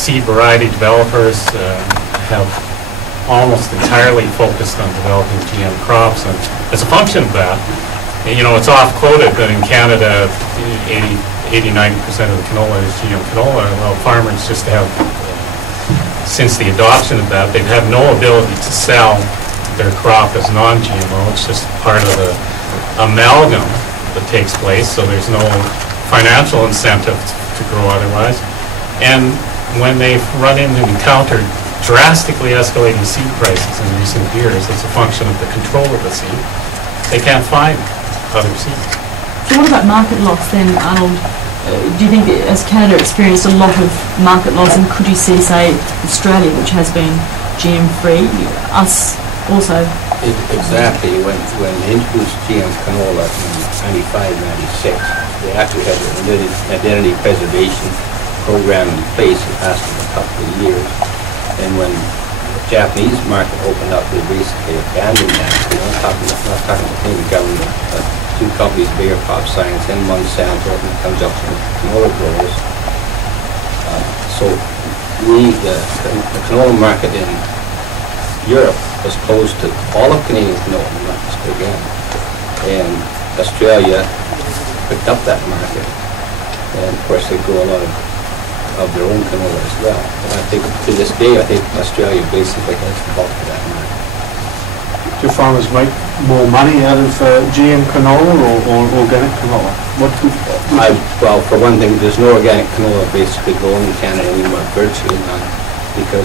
seed variety developers have almost entirely focused on developing GM crops, and as a function of that, you know, it's oft-quoted that in Canada 80–90% of the canola is GM canola. Well, farmers just have, since the adoption of that, they've had no ability to sell their crop as non-GMO. It's just part of the amalgam that takes place, so there's no financial incentive to grow otherwise. And when they've run into and encountered drastically escalating seed prices in recent years as a function of the control of the seed, they can't find other seeds. So what about market loss then, Arnold? Do you think as Canada experienced a lot of market loss, and could you see, say, Australia, which has been GM-free, us also? Exactly. When they introduced GM canola in 95–96, they actually had an identity preservation program in place. It lasted a couple of years. And when the Japanese market opened up, they basically abandoned that. We're not talking about the Canadian government, but two companies, Bayer Crop Science and Monsanto, in conjunction with canola growers. So the canola market in Europe was closed to all of Canadian canola, not just organic. And Australia picked up that market. And of course they grow a lot of their own canola as well. And I think to this day, I think Australia basically has the bulk of that market. Do farmers make more money out of GM canola or organic canola? Well, for one thing, there's no organic canola basically grown in Canada anymore, virtually none, because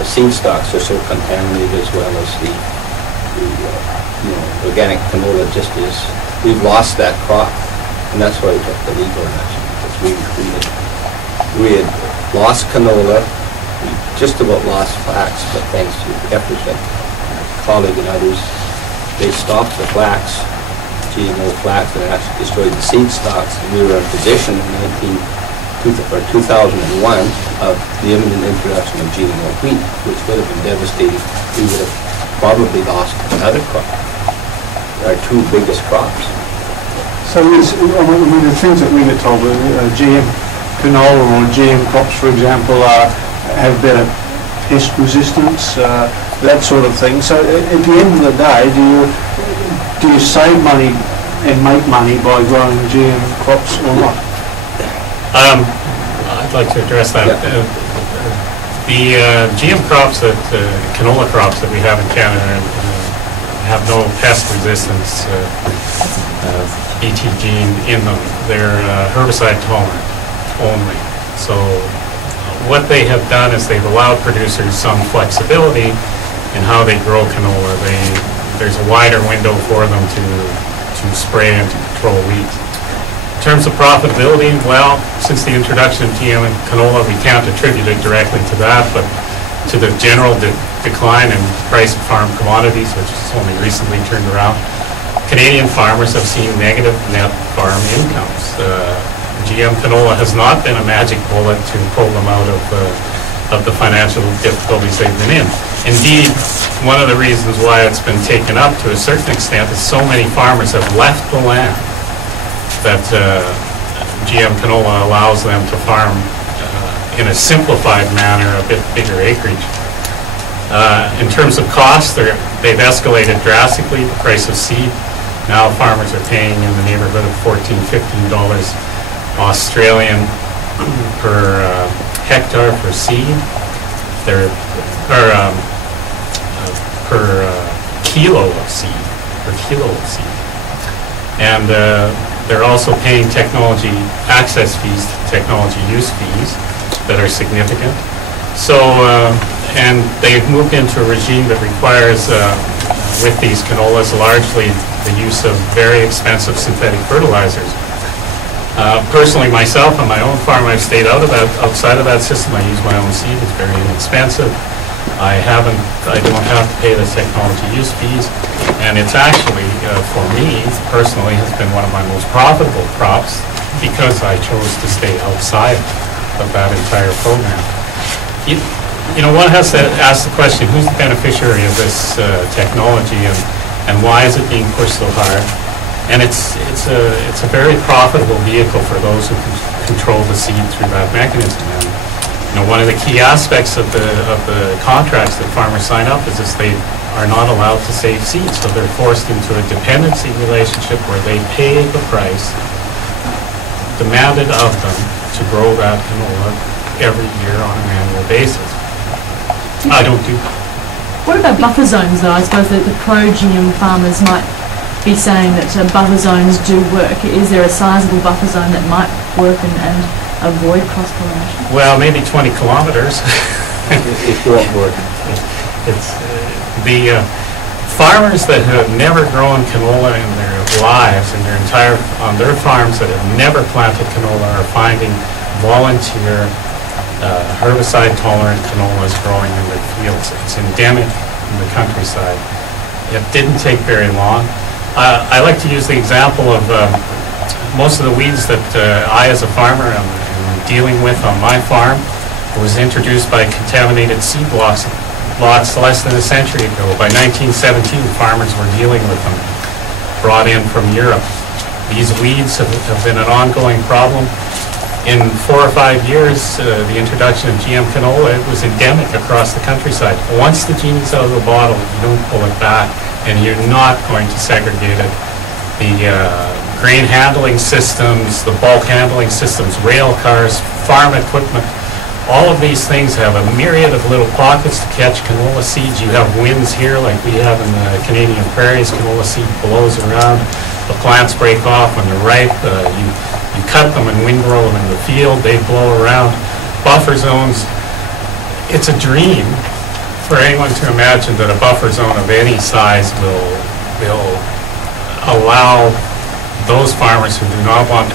the seed stocks are so contaminated, as well as the organic canola just is. We've lost that crop, and that's why we took the legal action, because we had lost canola, we just about lost flax, but thanks to efforts that my colleague and others, they stopped the flax, GMO flax, and actually destroyed the seed stocks. And we were in a position in 2001 of the imminent introduction of GMO wheat, which would have been devastating. We would have probably lost another crop, our two biggest crops. So the things that we were told, GM canola or GM crops, for example, have better pest resistance, that sort of thing. So at the end of the day, do you save money and make money by growing GM crops or not? I'd like to address that. Yeah. The GM crops, canola crops that we have in Canada have no pest resistance BT gene in them. They're herbicide tolerant only. So what they have done is they've allowed producers some flexibility in how they grow canola. There's a wider window for them to spray and to control weeds. In terms of profitability, well, since the introduction of GM and canola, we can't attribute it directly to that, but to the general decline in price of farm commodities, which has only recently turned around. Canadian farmers have seen negative net farm incomes. GM canola has not been a magic bullet to pull them out of the financial difficulties they've been in. Indeed, one of the reasons why it's been taken up to a certain extent is so many farmers have left the land that GM canola allows them to farm in a simplified manner, a bit bigger acreage. In terms of cost, they've escalated drastically. The price of seed, now farmers are paying in the neighborhood of $14–15 Australian per hectare for seed. Per kilo of seed. And they're also paying technology access fees, technology use fees that are significant. So, and they've moved into a regime that requires, with these canolas, largely the use of very expensive synthetic fertilizers. Personally, myself, on my own farm, I've stayed outside of that system. I use my own seed. It's very inexpensive. I don't have to pay the technology use fees, and it's actually, for me personally, has been one of my most profitable crops because I chose to stay outside of that entire program. You know, one has to ask the question: who's the beneficiary of this technology, and why is it being pushed so hard? And it's a very profitable vehicle for those who can control the seed through that mechanism. And one of the key aspects of the contracts that farmers sign up is they are not allowed to save seeds, so they're forced into a dependency relationship where they pay the price demanded of them to grow that canola every year on an annual basis. I don't do that. What about buffer zones, though? I suppose that the pro-GM farmers might be saying that buffer zones do work. Is there a sizable buffer zone that might work and avoid cross-pollination? Well, maybe 20 kilometers. It won't work. It's the farmers that have never grown canola in their lives, on their farms that have never planted canola, are finding volunteer herbicide-tolerant canolas growing in their fields. It's endemic in the countryside. It didn't take very long. I like to use the example of most of the weeds that I, as a farmer, am dealing with on my farm was introduced by contaminated seed lots less than a century ago. By 1917, farmers were dealing with them, brought in from Europe. These weeds have been an ongoing problem. In 4 or 5 years, the introduction of GM canola, it was endemic across the countryside. Once the genie's out of the bottle, you don't pull it back, and you're not going to segregate it. The grain handling systems, the bulk handling systems, rail cars, farm equipment, all of these things have a myriad of little pockets to catch canola seeds. You have winds here like we have in the Canadian prairies. Canola seed blows around. The plants break off when they're ripe. You cut them and windrow them in the field. They blow around. Buffer zones, it's a dream for anyone to imagine that a buffer zone of any size will allow those farmers who do not want